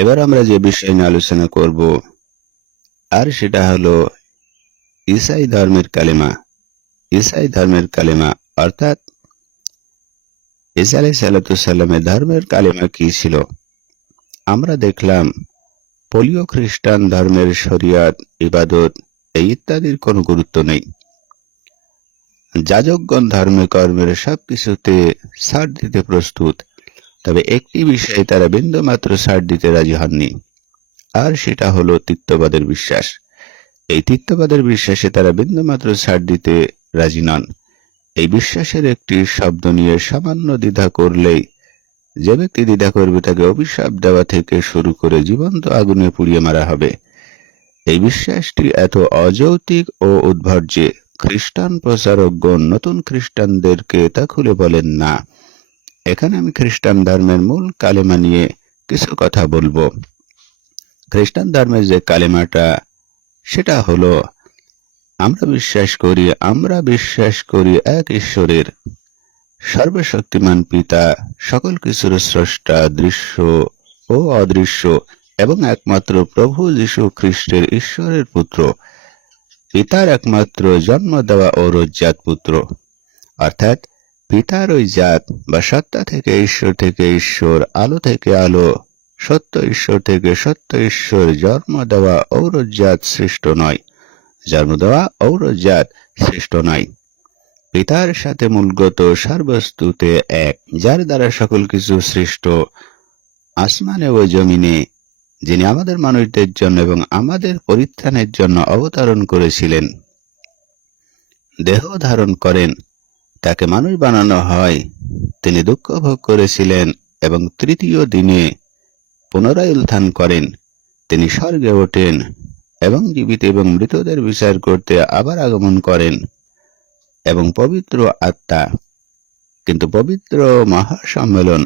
এবার আমরা যে বিষয় নিয়ে আলোচনা করব, আর সেটা হলো ইসাই ধর্মের কালেমা। ইসাই ধর্মের কালেমা, অর্থাৎ ইসা সাল্লামের ধর্মের কালেমা কি ছিল? আমরা দেখলাম পোলিও খ্রিস্টান ধর্মের শরিয়াত, ইবাদত এই ইত্যাদির কোনো গুরুত্ব নেই। যাজকগণ ধর্মে কর্মের সবকিছুতে ছাড় দিতে প্রস্তুত। তবে একটি বিষয়ে তারা বিন্দুমাত্র ছাড় দিতে রাজি হননি, আর সেটা হলো তিত্ববাদের বিশ্বাস। এই তিত্ববাদের বিশ্বাসে তারা বিন্দুমাত্র ছাড় দিতে রাজি নন। এই বিশ্বাসের একটি শব্দ নিয়ে সামান্য দ্বিধা করলেই যে ব্যক্তি দ্বিধা করবে তাকে অভিশাপ দেওয়া থেকে শুরু করে জীবন্ত আগুনে পুড়িয়ে মারা হবে। এই বিশ্বাসটি এত অযৌক্তিক ও উদ্ভট খ্রিস্টান প্রচারকগণ নতুন খ্রিস্টানদেরকে তা খুলে বলেন না। এখানে আমি খ্রিস্টান ধর্মের মূল কালেমা নিয়ে কিছু কথা বলব। খ্রিস্টান ধর্মের যে কালেমাটা, সেটা হলো, আমরা বিশ্বাস করি, আমরা বিশ্বাস করি এক ঈশ্বরের। সর্বশক্তিমান পিতা, সকল কিছুর স্রষ্টা, দৃশ্য ও অদৃশ্য, এবং একমাত্র প্রভু যীশু খ্রিস্টের ঈশ্বরের পুত্র। পিতার একমাত্র জন্ম দেওয়া ও রজ্জাত পুত্র। অর্থাৎ পিতার ওই জাত বা সত্তা থেকে ঈশ্বর থেকে ঈশ্বর, আলো থেকে আলো, সত্য ঈশ্বর থেকে সত্য ঈশ্বর, জন্ম দেওয়া ঔরজাত সৃষ্ট নয়। জন্ম দেওয়া ঔরজাত সৃষ্ট নয়। পিতার সাথে মূলগত সারবস্তুতে এক, যার দ্বারা সকল কিছু সৃষ্ট। আসমানে ও জমিনে, যিনি আমাদের মানুষদের জন্য এবং আমাদের পরিত্রাণের জন্য অবতরণ করেছিলেন। দেহ ধারণ করেন। তাকে মানুষ বানানো হয়। তিনি দুঃখ ভোগ করেছিলেন এবং তৃতীয় দিনে পুনরায় উত্থান করেন। তিনি স্বর্গে ওঠেন এবং জীবিত এবং মৃতদের বিচার করতে আবার আগমন করেন এবং পবিত্র আত্মা, কিন্তু পবিত্র মহাসম্মেলন,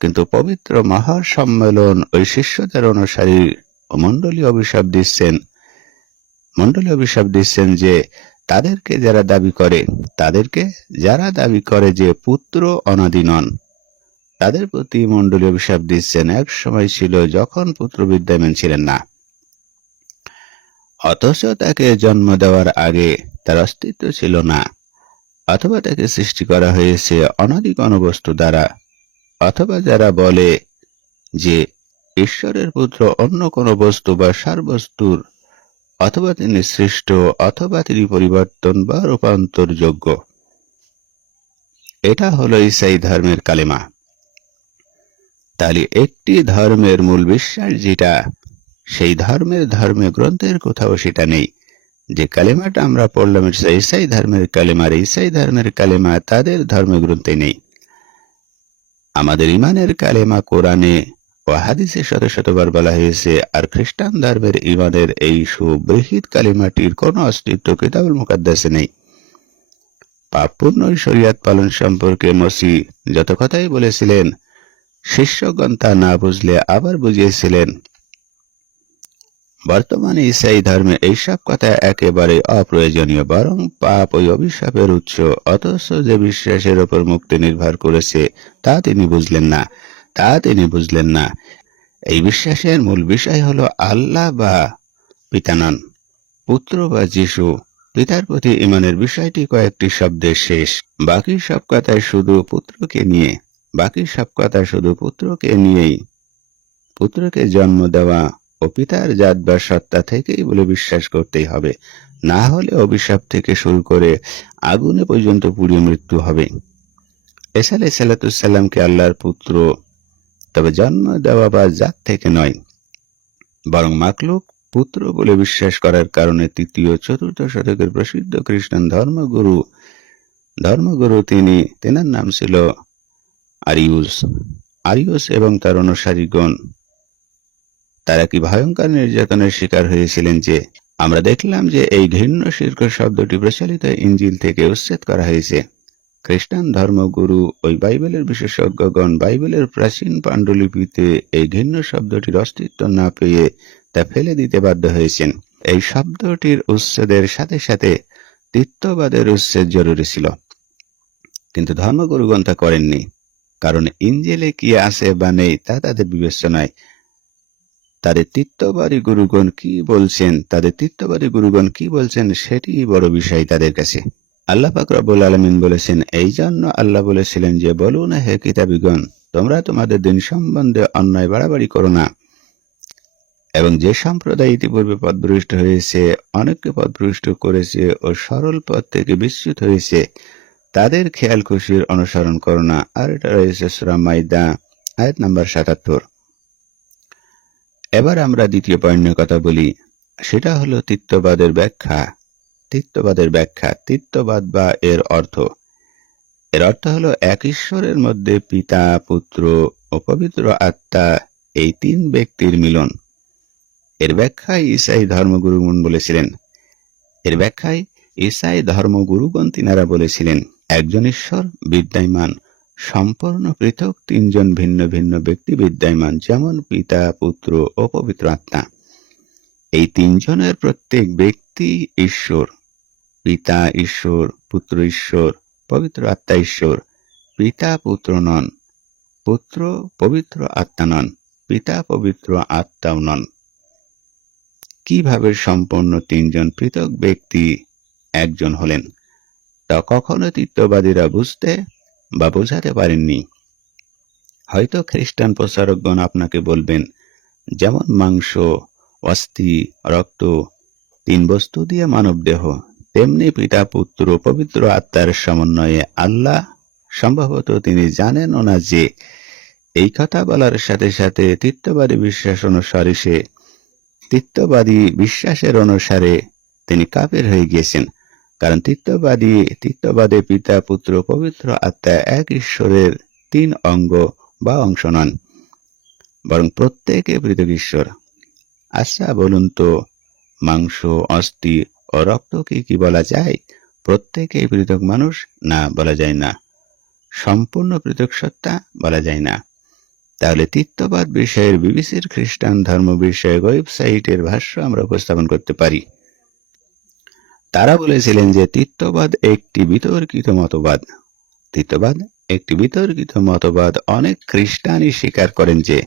কিন্তু পবিত্র মহাসম্মেলন ওই শিষ্যদের অনুসারী মণ্ডলী অভিশাপ দিচ্ছেন। মণ্ডলী অভিশাপ দিচ্ছেন যে তাদেরকে যারা দাবি করে, তাদেরকে যারা দাবি করে যে পুত্র অনাদি নন তাদের প্রতি মণ্ডলী অভিশাপ দিচ্ছেন। এক সময় ছিল যখন পুত্র বিদ্যমান ছিলেন না। অথচ তাকে জন্ম দেওয়ার আগে তার অস্তিত্ব ছিল না, অথবা তাকে সৃষ্টি করা হয়েছে অনাদি বস্তু দ্বারা, অথবা যারা বলে যে ঈশ্বরের পুত্র অন্য কোনো বস্তু বা সার বস্তুর অথবা তিনি সৃষ্ট, অথবা তিনি পরিবর্তন বা রূপান্তর যোগ্য এটা হলো ইসাই ধর্মের কালেমা। তাহলে একটি ধর্মের মূল বিশ্বাস যেটা, সেই ধর্মের ধর্মে গ্রন্থের কোথাও সেটা নেই। যে কালেমাটা আমরা পড়লাম ইসাই ধর্মের কালেমার ইসাই ধর্মের কালেমা তাদের ধর্মগ্রন্থে নেই। আমাদের ইমানের কালেমা কোরআনে ও হাদিসে শত শতবার বলা হয়েছে, আর খ্রিস্টান ধর্মের ইমানের এই সুবৃহিত কালিমাটির কোনো অস্তিত্ব কিতাবুল মুকাদ্দাসে নেই। পাপপূর্ণ শরিয়াত পালন সম্পর্কে মসি যত কথাই বলেছিলেন, শিষ্যগণ তা না বুঝলে আবার বুঝিয়েছিলেন। বর্তমানে ইসাই ধর্মে এইসব কথা একেবারে অপ্রয়োজনীয়, বরং পাপ ওই অভিশাপের উৎস, অথচ যে বিশ্বাসের ওপর মুক্তি নির্ভর করেছে, তা তিনি বুঝলেন না। তা তিনি বুঝলেন না। এই বিশ্বাসের মূল বিষয় হল আল্লাহ বা পিতানন পুত্র বা যিশু। পিতার প্রতি ইমানের বিষয়টি কয়েকটি শব্দের শেষ। বাকি সব কথায় শুধু পুত্রকে নিয়ে, বাকি সব কথা শুধু পুত্রকে নিয়েই। পুত্রকে জন্ম দেওয়া ও পিতার জাত বা সত্তা থেকেই বলে বিশ্বাস করতেই হবে। না হলে অভিশাপ থেকে শুরু করে আগুনে পর্যন্ত পুড়িয়ে মৃত্যু হবে। এসাল সাল্লাতুসাল্লামকে আল্লাহর পুত্র তবে জন্ম দেওয়া বা জাত থেকে নয়, বরং মাকলুক পুত্র বলে বিশ্বাস করার কারণে তৃতীয় চতুর্থ শতকের প্রসিদ্ধ খ্রিস্টান ধর্মগুরু ধর্মগুরু তিনি, তেনার নাম ছিল আরিউস আরিউস এবং তার অনুসারীগণ। তারা কি ভয়ঙ্কর নির্যাতনের শিকার হয়েছিলেন যে, আমরা দেখলাম যে এই ঘৃণ্য শীর্ষ শব্দটি প্রচলিত ইঞ্জিল থেকে উচ্ছেদ করা হয়েছে। খ্রিস্টান ধর্মগুরু ওই বাইবেলের বিশেষজ্ঞগণ বাইবেলের প্রাচীন পাণ্ডুলিপিতে এই ঘৃণ্য শব্দটির অস্তিত্ব না পেয়ে তা ফেলে দিতে বাধ্য হয়েছেন। এই শব্দটির উচ্ছেদের সাথে সাথে তিত্ববাদের উচ্ছেদ জরুরি ছিল। কিন্তু ধর্মগুরুগণ তা করেননি, কারণ ইঞ্জেলে কি আছে বা নেই তা তাদের বিবেচনায়। তাদের তিত্তবাদী গুরুগণ কি বলছেন, তাদের তিত্তবাদী গুরুগণ কি বলছেন সেটি বড় বিষয় তাদের কাছে। আল্লাহ পাক রব্বুল আলমিন বলেছেন এই জন্য আল্লাহ বলেছিলেন যে বলুন হে কিতাবিগণ, তোমরা তোমাদের দিন সম্বন্ধে অন্যায় বাড়াবাড়ি করো না। এবং যে সম্প্রদায় ইতিপূর্বে পদভ্রষ্ট হয়েছে, অনেককে পদভ্রষ্ট করেছে ও সরল পথ থেকে বিচ্যুত হয়েছে, তাদের খেয়াল খুশির অনুসরণ করো না। আর এটা রয়েছে সুরা মাইদা, আয়াত নাম্বার সাতাত্তর। এবার আমরা দ্বিতীয় পয়েন্টের কথা বলি, সেটা হলো তিত্ববাদের ব্যাখ্যা। তিত্ববাদের ব্যাখ্যা তিত্ববাদ বা এর অর্থ। এর অর্থ হলো এক ঈশ্বরের মধ্যে পিতা, পুত্র ও পবিত্র আত্মা, এই তিন ব্যক্তির মিলন। এর ব্যাখ্যায় ইসাই ধর্মগুরুগণ বলেছিলেন। এর ব্যাখ্যায় ইসাই ধর্মগুরুগণ তিনারা বলেছিলেন, একজন ঈশ্বর বিদ্যায়মান সম্পূর্ণ পৃথক তিনজন ভিন্ন ভিন্ন ব্যক্তি বিদ্যায়মান যেমন পিতা, পুত্র ও পবিত্র আত্মা। এই তিনজনের প্রত্যেক ব্যক্তি ঈশ্বর, পিতা ঈশ্বর, পুত্র ঈশ্বর, পবিত্র আত্মা ঈশ্বর, পিতা পুত্র নন, পুত্র পবিত্র আত্মা নন, পিতা পবিত্র আত্মাও নন। কীভাবে সম্পন্ন তিনজন পৃথক ব্যক্তি একজন হলেন, তা কখনো তিত্ববাদীরা বুঝতে বা বোঝাতে পারেননি। হয়তো খ্রিস্টান প্রচারকগণ আপনাকে বলবেন, যেমন মাংস, অস্থি, রক্ত তিন বস্তু দিয়ে মানব দেহ, তেমনি পিতা, পুত্র, পবিত্র আত্মার সমন্বয়ে আল্লাহ সম্ভবত তিনি জানেনও না যে, এই কথা বলার সাথে সাথে তিত্ববাদী বিশ্বাস অনুসারে সে তিত্ববাদী বিশ্বাসের অনুসারে তিনি কাপের হয়ে গিয়েছেন। কারণ তিত্ববাদী তিত্ববাদে পিতা, পুত্র, পবিত্র আত্মা এক ঈশ্বরের তিন অঙ্গ বা অংশ নন, বরং প্রত্যেকে পৃথক ঈশ্বর। আচ্ছা বলুন তো মাংস, অস্থি ও রক্তকে কি বলা যায়? প্রত্যেকেই পৃথক মানুষ? না, বলা যায় না। সম্পূর্ণ পৃথক সত্তা? বলা যায় না। তাহলে তিত্ববাদ বিষয়ের বিবিসির খ্রিস্টান ধর্ম বিষয়ক ওয়েবসাইটের ভাষ্য আমরা উপস্থাপন করতে পারি। তারা বলেছিলেন যে তিত্ববাদ একটি বিতর্কিত মতবাদ। তিত্ববাদ একটি বিতর্কিত মতবাদ অনেক খ্রিস্টানই স্বীকার করেন যে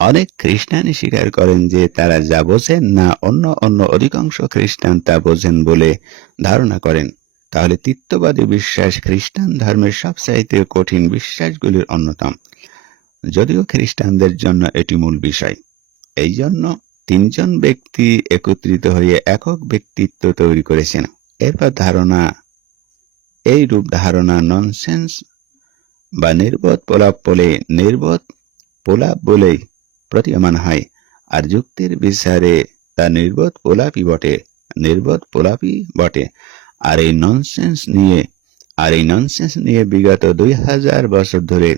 অনেক খ্রিস্টানই স্বীকার করেন যে তারা যা বোঝেন না অন্য অন্য অধিকাংশ খ্রিস্টান তা বোঝেন বলে ধারণা করেন। তাহলে তিত্ববাদী বিশ্বাস খ্রিস্টান ধর্মের সবচাইতে কঠিন বিশ্বাসগুলির অন্যতম। যদিও খ্রিস্টানদের জন্য এটি মূল বিষয়। এই জন্য তিনজন ব্যক্তি একত্রিত হয়ে একক ব্যক্তিত্ব তৈরি করেছেন। এরপর ধারণা এই রূপ ধারণা ননসেন্স বা নির্বোধ প্রলাপ বলে, নির্বোধ প্রলাপ বলেই প্রতীয়মান হয়। আর যুক্তির বিচারে তা নির্বোধ পোলাপি বটে, নির্বোধ পোলাপি বটে। আর এই ননসেন্স নিয়ে, আর এই ননসেন্স নিয়ে বিগত দুই হাজার বছর ধরে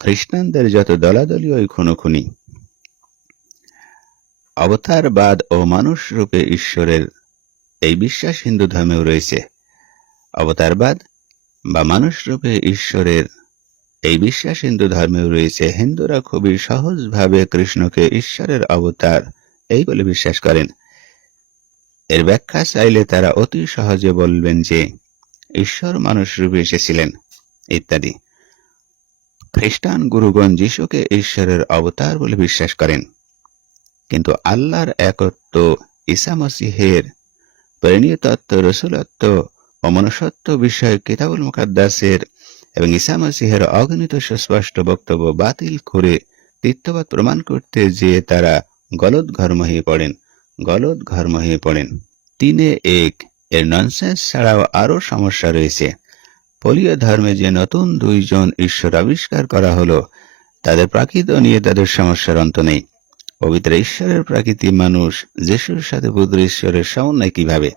খ্রিস্টানদের যত দলাদলি ওই খুনোখুনি। অবতারবাদ ও মানুষ রূপে ঈশ্বরের এই বিশ্বাস হিন্দু ধর্মেও রয়েছে। অবতারবাদ বা মানুষ রূপে ঈশ্বরের এই বিশ্বাস হিন্দু ধর্মেও রয়েছে। হিন্দুরা খুবই সহজভাবে কৃষ্ণকে ঈশ্বরের অবতার, এই বলে বিশ্বাস করেন। এর ব্যাখ্যা চাইলে তারা অতি সহজে বলবেন যে, ঈশ্বর মানুষ রূপে এসেছিলেন, ইত্যাদি। খ্রিস্টান গুরুগণ যিশুকে ঈশ্বরের অবতার বলে বিশ্বাস করেন। কিন্তু আল্লাহর একত্ব, ঈসা মসিহের পরিণীয়তত্ত্ব রসুলত্ব ও মনুষ্যত্ব বিষয়ে কিতাবুল মুকাদ্দাসের এবং ঈসা মসিহের অগণিত সুস্পষ্ট বক্তব্য বাতিল করে তিত্ববাদ প্রমাণ করতে যে তারা গলদ ঘর্ম হয়ে পড়েন, গলদ ঘর্ম হয়ে পড়েন। তিনে এক, এর ননসেন্স ছাড়াও আরও সমস্যা রয়েছে। পলীয় ধর্মে যে নতুন দুইজন ঈশ্বর আবিষ্কার করা হলো, তাদের প্রাকৃত নিয়ে তাদের সমস্যার অন্ত নেই। পবিত্র ঈশ্বরের প্রাকৃতিক মানুষ যিশুর সাথে পুত্র ঈশ্বরের সমন্বয় কীভাবে?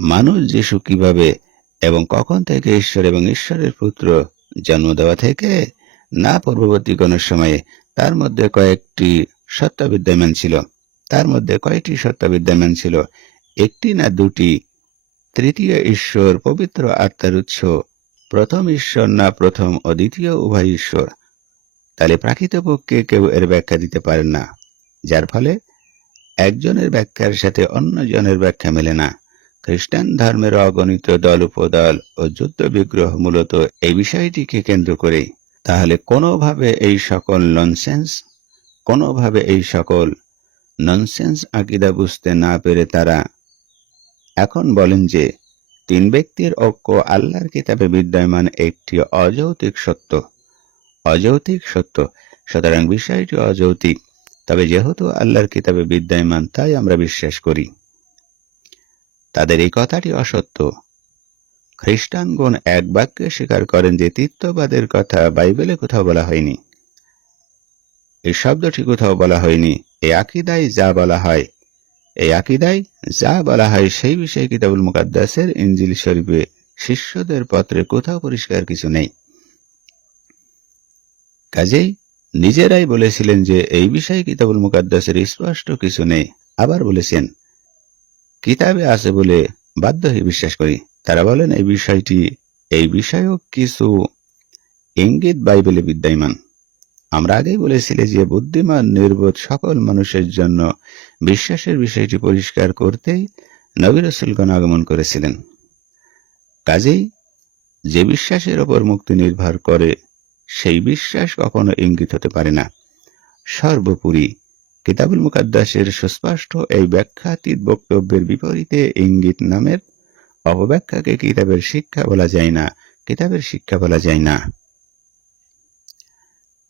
মানুষ যিশু কীভাবে এবং কখন থেকে ঈশ্বর এবং ঈশ্বরের পুত্র জন্ম দেওয়া থেকে না পূর্ববর্তী কোন সময়ে তার মধ্যে কয়েকটি সত্তা বিদ্যমান ছিল। তার মধ্যে কয়েকটি সত্তা বিদ্যমান ছিল? একটি না দুটি? তৃতীয় ঈশ্বর, পবিত্র আত্মার উৎস, প্রথম ঈশ্বর না প্রথম ও দ্বিতীয় উভয় ঈশ্বর? তাহলে প্রাকৃতপক্ষে কেউ এর ব্যাখ্যা দিতে পারেন না, যার ফলে একজনের ব্যাখ্যার সাথে অন্যজনের ব্যাখ্যা মেলে না। খ্রিস্টান ধর্মের অগণিত দল উপদল ও যুদ্ধ বিগ্রহ মূলত এই বিষয়টিকে কেন্দ্র করে তাহলে কোনোভাবে এই সকল ননসেন্স কোনোভাবে এই সকল ননসেন্স আকিদা বুঝতে না পেরে তারা এখন বলেন যে তিন ব্যক্তির ঐক্য আল্লাহর কিতাবে বিদ্যমান একটি অযৌতিক সত্য। অযৌতিক সত্য। সুতরাং বিষয়টি অযৌতিক তবে যেহেতু আল্লাহর কিতাবে বিদ্যমান, তাই আমরা বিশ্বাস করি। তাদের এই কথাটি অসত্য। খ্রিস্টানগণ এক বাক্যে স্বীকার করেন যে তীর্থবাদের কথা বাইবেলে কোথাও বলা হয়নি। এই শব্দটি কোথাও বলা হয়নি। এই আকিদায় যা বলা হয়, এই আকিদায় যা বলা হয় সেই বিষয়ে কিতাবুল মুকাদ্দাসের ইঞ্জিল শরীফে শিষ্যদের পত্রে কোথাও পরিষ্কার কিছু নেই। কাজেই নিজেরাই বলেছিলেন যে এই বিষয়ে কিতাবুল মুকাদ্দাসের স্পষ্ট কিছু নেই। আবার বলেছেন কিতাবে আছে বলে বাধ্য হয়ে বিশ্বাস করি। তারা বলেন, এই বিষয়টি, এই বিষয়েও কিছু ইঙ্গিত বাইবেলে বিদ্যমান। আমরা আগেই বলেছিলে যে বুদ্ধিমান, নির্বোধ সকল মানুষের জন্য বিশ্বাসের বিষয়টি পরিষ্কার করতেই নবী রসুলগণ আগমন করেছিলেন। কাজেই যে বিশ্বাসের ওপর মুক্তি নির্ভর করে, সেই বিশ্বাস কখনো ইঙ্গিত হতে পারে না। সর্বোপরি কিতাবুল মুকাদ্দাসের সুস্পষ্ট এই ব্যাখ্যাতীত বক্তব্যের বিপরীতে ইঙ্গিত নামের অপব্যাখ্যাকে কিতাবের শিক্ষা বলা যায় না, কিতাবের শিক্ষা বলা যায় না।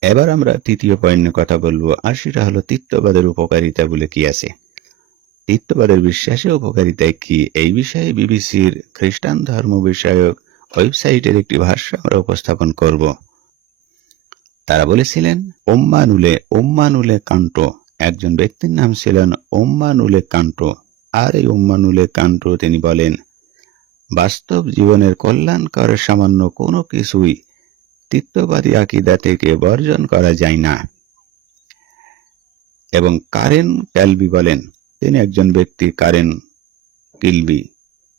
এবার আমরা তৃতীয় পয়েন্টে কথা বলব, আর সেটা হলো তিত্ববাদের উপকারিতা বলে কি আছে? তিত্ববাদের বিশ্বাসে উপকারিতা কি? এই বিষয়ে বিবিসির খ্রিস্টান ধর্ম বিষয়ক ওয়েবসাইটের একটি ভাষ্য আমরা উপস্থাপন করব। তারা বলেছিলেন ওম্মানুলে ওম্মানুলে কান্ট একজন ব্যক্তির নাম ছিলেন ওম্মানুলে কান্ট, আর এই ওম্মানুলে কান্ট তিনি বলেন, বাস্তব জীবনের কল্যাণকর সামান্য কোনো কিছুই তিত্ববাদী আকিদা থেকে বর্জন করা যায় না। এবং কারেন ক্যালবি বলেন, তিনি একজন ব্যক্তি কারেন কিলবি।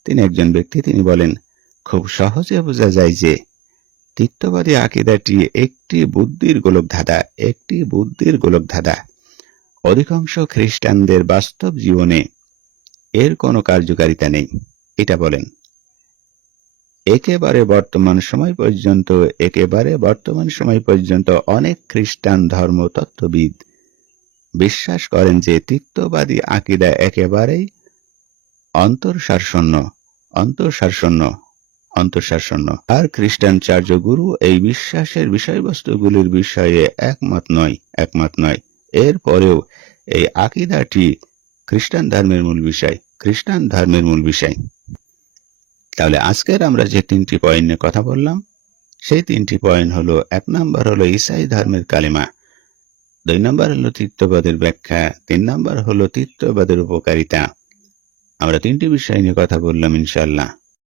তিনি একজন ব্যক্তি, তিনি বলেন, খুব সহজে বোঝা যায় যে তিত্ববাদী আকিদাটি একটি বুদ্ধির গোলক ধাঁধা একটি বুদ্ধির গোলক ধাঁধা অধিকাংশ খ্রিস্টানদের বাস্তব জীবনে এর কোনো কার্যকারিতা নেই। এটা বলেন। একেবারে বর্তমান সময় পর্যন্ত, একেবারে বর্তমান সময় পর্যন্ত অনেক খ্রিস্টান ধর্ম তত্ত্ববিদ বিশ্বাস করেন যে তিক্তবাদী আকিদা একেবারেই অন্তর্সারশূন্য অন্তর্সারশূন্য অন্তঃসারশূন্য আর খ্রিস্টান চার্য গুরু এই বিশ্বাসের বিষয়বস্তুগুলির বিষয়ে একমত নয় একমত নয়। এরপরেও এই আকিদাটি খ্রিস্টান ধর্মের মূল বিষয়, খ্রিস্টান ধর্মের মূল বিষয়। তাহলে আজকের আমরা যে তিনটি পয়েন্ট নিয়ে কথা বললাম, সেই তিনটি পয়েন্ট হলো, এক নম্বর হলো ইসাই ধর্মের কালিমা, দুই নম্বর হলো তীর্থবাদের ব্যাখ্যা, তিন নম্বর হলো তীর্থবাদের উপকারিতা। আমরা তিনটি বিষয় নিয়ে কথা বললাম ইনশাল্লাহ